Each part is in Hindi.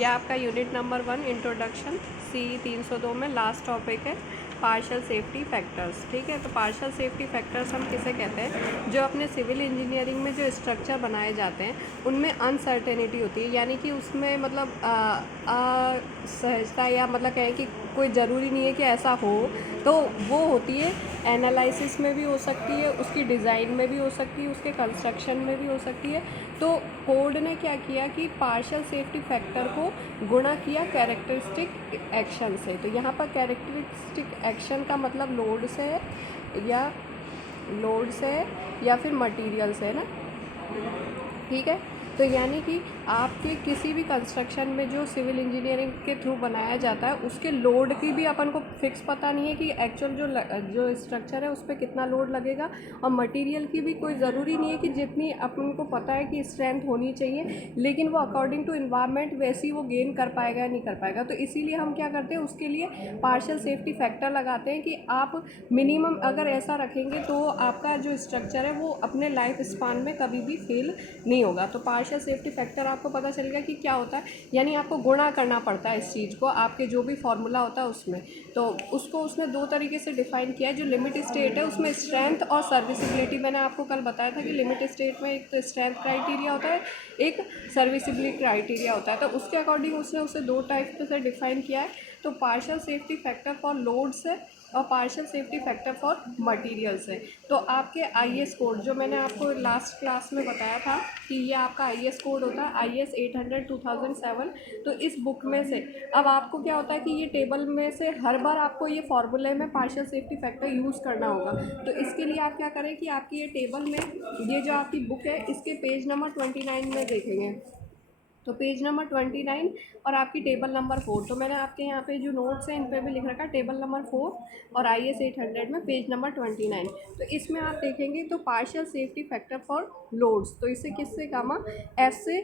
ये आपका यूनिट नंबर 1 इंट्रोडक्शन सी 302 में लास्ट टॉपिक है पार्शियल सेफ्टी फैक्टर्स। ठीक है, तो पार्शियल सेफ्टी फैक्टर्स हम किसे कहते हैं? जो अपने सिविल इंजीनियरिंग में जो स्ट्रक्चर बनाए जाते हैं उनमें अनसर्टेनिटी होती है, यानी कि उसमें मतलब असहजता या मतलब कहें कि कोई ज़रूरी नहीं है कि ऐसा हो, तो वो होती है एनालिसिस में भी हो सकती है, उसकी डिज़ाइन में भी हो सकती है, उसके कंस्ट्रक्शन में भी हो सकती है। तो कोड ने क्या किया कि पार्शियल सेफ्टी फैक्टर को गुणा किया कैरेक्टरिस्टिक एक्शन से। तो यहाँ पर कैरेक्टरिस्टिक एक्शन का मतलब लोड से या फिर मटेरियल से है ना। ठीक है, तो यानी कि आपके किसी भी कंस्ट्रक्शन में जो सिविल इंजीनियरिंग के थ्रू बनाया जाता है उसके लोड की भी अपन को फिक्स पता नहीं है कि एक्चुअल जो स्ट्रक्चर है उस पर कितना लोड लगेगा, और मटेरियल की भी कोई ज़रूरी नहीं है कि जितनी अपन को पता है कि स्ट्रेंथ होनी चाहिए, लेकिन वो अकॉर्डिंग टू इन्वायरमेंट वैसी वो गेन कर पाएगा या नहीं कर पाएगा। तो इसीलिए हम क्या करते हैं, उसके लिए पार्शियल सेफ्टी फैक्टर लगाते हैं कि आप मिनिमम अगर ऐसा रखेंगे तो आपका जो स्ट्रक्चर है वो अपने लाइफ स्पान में कभी भी फेल नहीं होगा। तो पार्शियल सेफ्टी फैक्टर आपको पता चलेगा कि क्या होता है, यानी आपको गुणा करना पड़ता है इस चीज़ को आपके जो भी फॉर्मूला होता है उसमें। तो उसको उसने दो तरीके से डिफाइन किया है। जो लिमिट स्टेट है उसमें स्ट्रेंथ और सर्विसिबिलिटी, मैंने आपको कल बताया था कि लिमिट स्टेट में एक तो स्ट्रेंथ क्राइटेरिया होता है, एक सर्विसिबिलिटी क्राइटेरिया होता है। तो उसके अकॉर्डिंग उसने उसे दो टाइप से डिफाइन किया है। तो partial safety factor for loads है और partial safety factor for materials है। तो आपके आईएस कोड जो मैंने आपको लास्ट क्लास में बताया था कि ये आपका आईएस कोड होता है आईएस 800 2007। तो इस बुक में से अब आपको क्या होता है कि ये टेबल में से हर बार आपको ये फॉर्मूले में पार्शियल सेफ्टी फैक्टर यूज़ करना होगा। तो इसके लिए आप क्या करें कि आपकी ये टेबल में ये जो आपकी बुक है इसके पेज नंबर 29 में देखेंगे। तो पेज नंबर 29 और आपकी टेबल नंबर 4, तो मैंने आपके यहाँ पे जो नोट्स हैं इन पे भी लिख रखा है टेबल नंबर 4 और आईएस 800 में पेज नंबर 29। तो इसमें आप देखेंगे तो partial safety factor for loads, तो इसे किससे गामा एफ से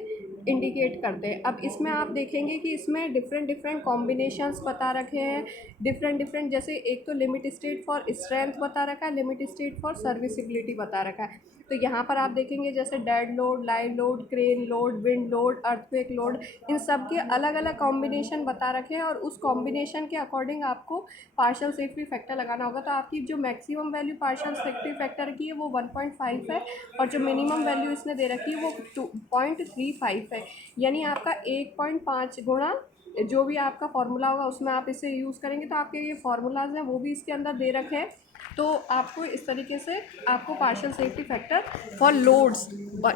इंडिकेट करते हैं। अब इसमें आप देखेंगे कि इसमें डिफरेंट डिफरेंट कॉम्बिनेशंस बता रखे हैं, डिफरेंट डिफरेंट, जैसे एक तो लिमिट स्टेट फॉर स्ट्रेंथ बता रखा है, लिमिट स्टेट फॉर सर्विसिबिलिटी बता रखा है। तो यहाँ पर आप देखेंगे जैसे dead load, live load, crane load, wind load, earthquake load, इन सब के अलग अलग कॉम्बिनेशन बता रखे हैं और उस कॉम्बिनेशन के अकॉर्डिंग आपको पार्शियल सेफ्टी फैक्टर लगाना होगा। तो आपकी जो maximum value partial safety factor की है वो 1.5 है और जो मिनिमम वैल्यू इसने दे रखी है वो 2.35 है, यानी आपका 1.5 गुणा जो भी आपका फार्मूला होगा उसमें आप इसे यूज़ करेंगे। तो आपके ये फार्मूलाज हैं वो भी इसके अंदर दे रखे हैं। तो आपको इस तरीके से आपको partial safety factor for loads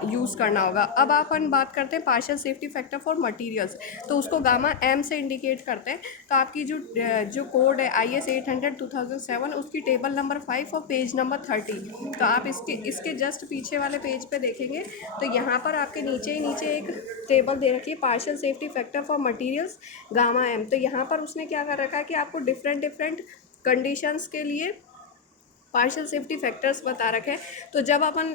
use करना होगा। अब अपन बात करते हैं partial safety factor for materials, तो उसको गामा एम से इंडिकेट करते हैं। तो आपकी जो कोड है आईएस 800 2007 उसकी टेबल नंबर 5 और पेज नंबर 30, तो आप इसके जस्ट पीछे वाले पेज पे देखेंगे तो यहाँ पर आपके नीचे ही नीचे एक टेबल दे रखी है partial safety factor for materials gamma m. तो यहाँ पर उसने क्या कर रखा है कि आपको डिफरेंट डिफरेंट कंडीशंस के लिए पार्शियल सेफ्टी फैक्टर्स बता रखे हैं। तो जब अपन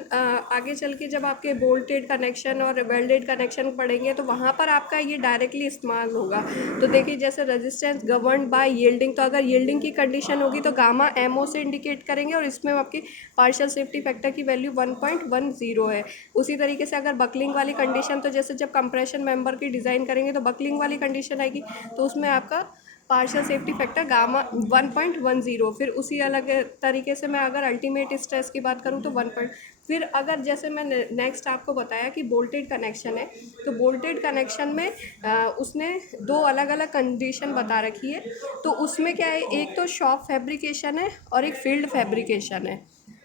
आगे चल के जब आपके बोल्टेड कनेक्शन और वेल्डेड कनेक्शन पढ़ेंगे तो वहाँ पर आपका ये डायरेक्टली इस्तेमाल होगा। तो देखिए जैसे रेजिस्टेंस गवर्नड बाय यील्डिंग, तो अगर यील्डिंग की कंडीशन होगी तो गामा एमओ से इंडिकेट करेंगे और इसमें आपकी पार्शियल सेफ्टी फैक्टर की वैल्यू 1.10 है। उसी तरीके से अगर बकलिंग वाली कंडीशन, तो जैसे जब कंप्रेशन मेंबर की डिज़ाइन करेंगे तो बकलिंग वाली कंडीशन आएगी तो उसमें आपका पार्शियल सेफ्टी फैक्टर गामा 1.10। फिर उसी अलग तरीके से मैं अगर अल्टीमेट स्ट्रेस की बात करूँ तो 1 फिर अगर जैसे मैं नेक्स्ट आपको बताया कि बोल्टेड कनेक्शन है, तो बोल्टेड कनेक्शन में उसने दो अलग अलग कंडीशन बता रखी है। तो उसमें क्या है, एक तो शॉप फैब्रिकेशन है और एक फील्ड फैब्रिकेशन है।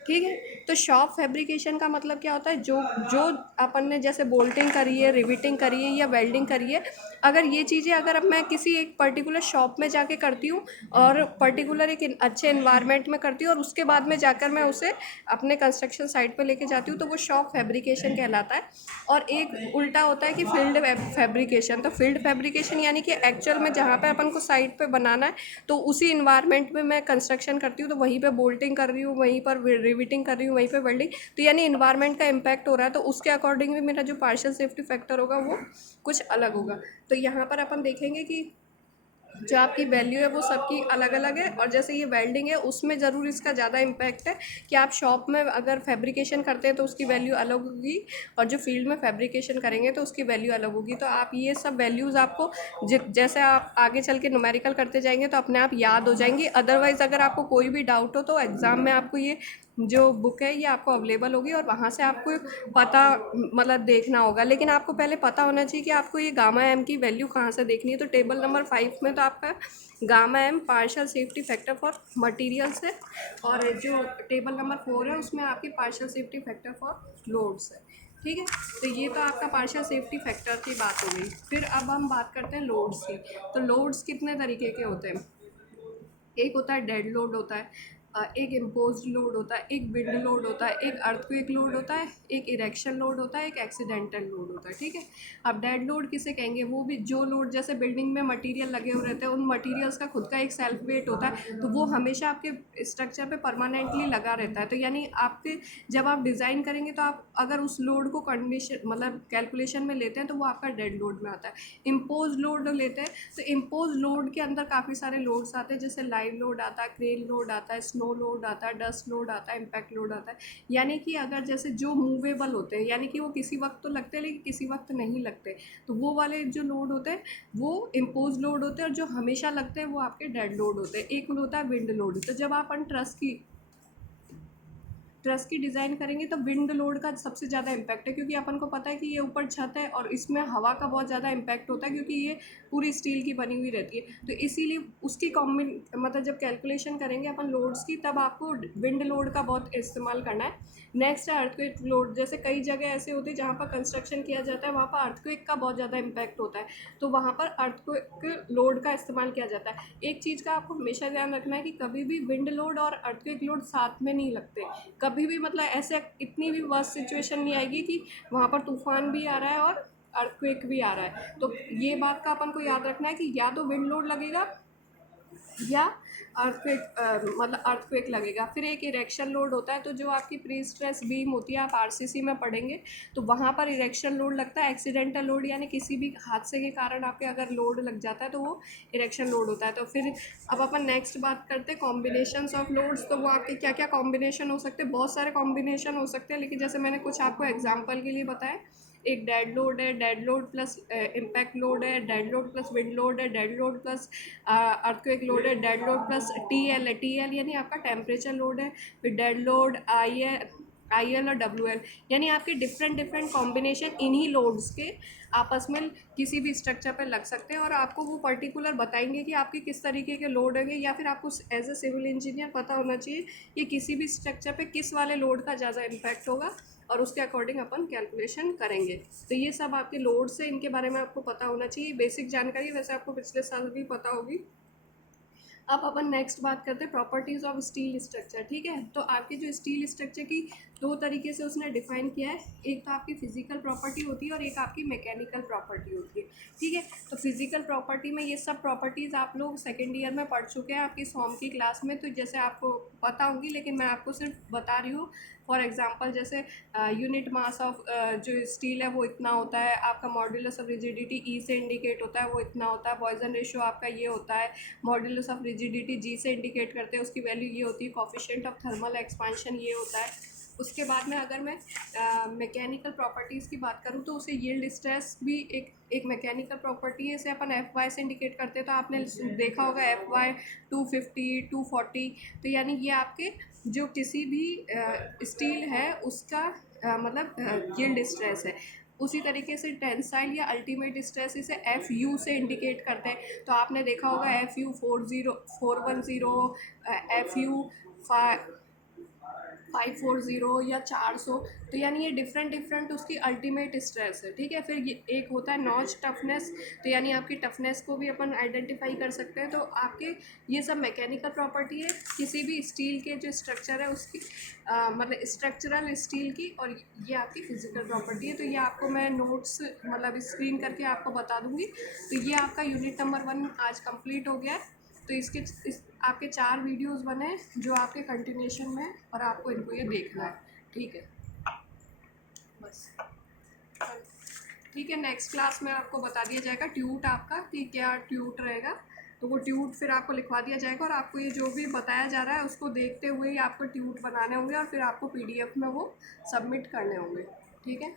ठीक है, तो शॉप फैब्रिकेशन का मतलब क्या होता है, जो जो अपन ने जैसे बोल्टिंग करी है, रिविटिंग करी है या वेल्डिंग करी है, अगर ये चीज़ें अगर अब मैं किसी एक पर्टिकुलर शॉप में जाके करती हूँ और पर्टिकुलर एक अच्छे इन्वायरमेंट में करती हूँ और उसके बाद में जाकर मैं उसे अपने कंस्ट्रक्शन साइट पे लेके जाती हूँ तो वो शॉप फैब्रिकेशन कहलाता है। और एक उल्टा होता है कि फील्ड फैब्रिकेशन। तो फील्ड फैब्रिकेशन यानी कि एक्चुअल में जहाँ पे अपन को साइट पे बनाना है तो उसी इन्वायरमेंट में मैं कंस्ट्रक्शन करती हूँ, तो वहीं पे बोल्टिंग कर रही हूँ, वहीं पर रिविटिंग कर रही हूँ, वहीं पे वेल्डिंग, तो यानी इन्वायरमेंट का इम्पैक्ट हो रहा है, तो उसके अकॉर्डिंग भी मेरा जो पार्शियल सेफ्टी फैक्टर होगा वो कुछ अलग होगा। तो यहाँ पर अपन देखेंगे कि जो आपकी वैल्यू है वो सबकी अलग अलग है। और जैसे ये वेल्डिंग है उसमें ज़रूर इसका ज़्यादा इम्पैक्ट है कि आप शॉप में अगर फैब्रिकेशन करते हैं तो उसकी वैल्यू अलग होगी, और जो फील्ड में फैब्रिकेशन करेंगे तो उसकी वैल्यू अलग होगी। तो आप ये सब वैल्यूज़ आपको जैसे आप आगे चल के न्यूमेरिकल करते जाएंगे तो अपने आप याद हो जाएंगी। अदरवाइज़ अगर आपको कोई भी डाउट हो तो एग्ज़ाम में आपको ये जो बुक है ये आपको अवेलेबल होगी और वहाँ से आपको पता मतलब देखना होगा। लेकिन आपको पहले पता होना चाहिए कि आपको ये गामा एम की वैल्यू कहाँ से देखनी है। तो टेबल नंबर 5 में तो आपका gamma m partial safety factor for materials है, और जो टेबल नंबर 4 है उसमें आपकी partial safety factor for loads है। ठीक है, तो ये तो आपका पार्शियल सेफ्टी फैक्टर की बात हो गई। फिर अब हम बात करते हैं लोड्स की। तो लोड्स कितने तरीके के होते हैं? एक होता है डेड लोड होता है, एक इम्पोज्ड लोड होता है, एक विंड लोड होता है, एक अर्थक्वेक लोड होता है, एक इरेक्शन लोड होता है, एक एक्सीडेंटल लोड होता है। ठीक है, अब डेड लोड किसे कहेंगे? वो भी जो लोड जैसे बिल्डिंग में मटेरियल लगे हुए रहते हैं, उन मटेरियल्स का खुद का एक सेल्फ वेट होता है, तो वो हमेशा आपके स्ट्रक्चर पे परमानेंटली लगा रहता है। तो यानी आपके जब आप डिज़ाइन करेंगे तो आप अगर उस लोड को कंडीशन मतलब कैलकुलेशन में लेते हैं तो वो आपका डेड लोड में आता है। इम्पोज लोड लेते हैं तो इम्पोज लोड के अंदर काफ़ी सारे लोड्स आते हैं, जैसे लाइव लोड आता है, क्रेन लोड आता है, स्नो लोड आता है, डस्ट लोड आता है, इम्पैक्ट लोड आता है। यानी कि अगर जैसे जो मूवेबल होते हैं, यानी कि वो किसी वक्त तो लगते हैं लेकिन किसी वक्त नहीं लगते, तो वो वाले जो लोड होते हैं वो इम्पोज लोड होते हैं, और जो हमेशा लगते हैं वो आपके डेड लोड होते हैं। एक होता है विंड लोड। तो जब आप ट्रस की डिज़ाइन करेंगे तो विंड लोड का सबसे ज़्यादा इम्पैक्ट है, क्योंकि अपन को पता है कि ये ऊपर छत है और इसमें हवा का बहुत ज़्यादा इम्पैक्ट होता है, क्योंकि ये पूरी स्टील की बनी हुई रहती है। तो इसीलिए उसकी मतलब जब कैलकुलेशन करेंगे अपन लोड्स की, तब आपको विंड लोड का बहुत इस्तेमाल करना है। नेक्स्ट है अर्थक्वेक लोड। जैसे कई जगह ऐसे होती है जहाँ पर कंस्ट्रक्शन किया जाता है, वहाँ पर अर्थक्वेक का बहुत ज़्यादा इम्पैक्ट होता है, तो वहाँ पर अर्थक्वेक लोड का इस्तेमाल किया जाता है। एक चीज़ का आपको हमेशा ध्यान रखना है कि कभी भी विंड लोड और अर्थक्वेक लोड साथ में नहीं लगते। कभी भी मतलब ऐसे इतनी भी वर्स्ट सिचुएशन नहीं आएगी कि वहाँ पर तूफान भी आ रहा है और अर्थक्वेक भी आ रहा है। तो ये बात का अपन को याद रखना है कि या तो विंड लोड लगेगा या अर्थक्वेक मतलब अर्थक्वेक लगेगा। फिर एक इरेक्शन लोड होता है, तो जो आपकी प्री स्ट्रेस बीम होती है, आप आरसीसी में पढ़ेंगे तो वहाँ पर इरेक्शन लोड लगता है। एक्सीडेंटल लोड यानी किसी भी हादसे के कारण आपके अगर लोड लग जाता है तो वो इरेक्शन लोड होता है। तो फिर अब अपन नेक्स्ट बात करते हैं कॉम्बिनेशंस ऑफ लोड्स। तो वो आपके क्या क्या कॉम्बिनेशन हो सकते हैं? बहुत सारे कॉम्बिनेशन हो सकते हैं, लेकिन जैसे मैंने कुछ आपको एग्जाम्पल के लिए बताया। एक डेड लोड है, dead load plus impact load है, dead load plus wind load है, dead load plus earthquake load है, डेड लोड प्लस टीएल है। टीएल यानी आपका टेम्परेचर लोड है। फिर डेड लोड आई एल और डब्ल्यू एल, यानी आपके डिफरेंट डिफरेंट कॉम्बिनेशन इन्हीं लोड्स के आपस में किसी भी स्ट्रक्चर पर लग सकते हैं, और आपको वो पर्टिकुलर बताएंगे कि आपके किस तरीके के लोड होंगे, या फिर आपको एज ए सिविल इंजीनियर पता होना चाहिए कि किसी भी स्ट्रक्चर पे किस वाले लोड का ज़्यादा इम्पैक्ट होगा, और उसके अकॉर्डिंग अपन कैलकुलेशन करेंगे। तो ये सब आपके लोड से इनके बारे में आपको पता होना चाहिए, बेसिक जानकारी वैसे आपको पिछले साल भी पता होगी। अब अपन नेक्स्ट बात करते हैं प्रॉपर्टीज़ ऑफ स्टील स्ट्रक्चर। ठीक है, तो आपके जो स्टील स्ट्रक्चर की दो तरीके से उसने डिफाइन किया है, एक तो आपकी फिजिकल प्रॉपर्टी होती है और एक आपकी मैकेनिकल प्रॉपर्टी होती है। ठीक है, तो फिजिकल प्रॉपर्टी में ये सब प्रॉपर्टीज़ आप लोग सेकेंड ईयर में पढ़ चुके हैं आपकी सॉम की क्लास में, तो जैसे आपको पता होगी, लेकिन मैं आपको सिर्फ बता रही हूँ। फॉर एग्जांपल जैसे यूनिट मास ऑफ जो स्टील है वो इतना होता है, आपका मॉड्यूलस ऑफ रिजिडिटी ई से इंडिकेट होता है वो इतना होता है, पॉइजन रेशियो आपका ये होता है, मॉड्यूलस ऑफ रिजिडिटी जी से इंडिकेट करते हैं उसकी वैल्यू ये होती है, कोफिशिएंट ऑफ थर्मल एक्सपांशन ये होता है। उसके बाद में अगर मैं मैकेनिकल प्रॉपर्टीज़ की बात करूँ तो उसे यील्ड स्ट्रेस भी एक मैकेनिकल प्रॉपर्टी है, इसे अपन एफ वाई से इंडिकेट करते हैं। तो आपने देखा होगा एफ वाई 250 240, तो यानी ये आपके जो किसी भी स्टील है उसका मतलब यील्ड स्ट्रेस है। उसी तरीके से टेंसाइल या अल्टीमेट स्ट्रेस इसे एफ यू से इंडिकेट करते हैं। तो आपने देखा होगा एफ यू 410 एफ यू 540 या 400, तो यानी ये डिफरेंट डिफरेंट उसकी अल्टीमेट स्ट्रेस है। ठीक है, फिर ये एक होता है नॉच टफनेस, तो यानी आपकी टफनेस को भी अपन आइडेंटिफाई कर सकते हैं। तो आपके ये सब मैकेनिकल प्रॉपर्टी है किसी भी स्टील के जो स्ट्रक्चर है उसकी मतलब स्ट्रक्चरल स्टील की, और ये आपकी फिजिकल प्रॉपर्टी है। तो ये आपको मैं नोट्स मतलब स्क्रीन करके आपको बता दूंगी। तो ये आपका यूनिट नंबर 1 आज कंप्लीट हो गया है। तो आपके 4 वीडियोस बने जो आपके कंटिन्यूशन में है, और आपको इनको ये देखना है। ठीक है, बस ठीक है। नेक्स्ट क्लास में आपको बता दिया जाएगा ट्यूट आपका कि क्या ट्यूट रहेगा। तो वो ट्यूट फिर आपको लिखवा दिया जाएगा और आपको ये जो भी बताया जा रहा है उसको देखते हुए ही आपको ट्यूट बनाने होंगे और फिर आपको PDF में वो सबमिट करने होंगे। ठीक है।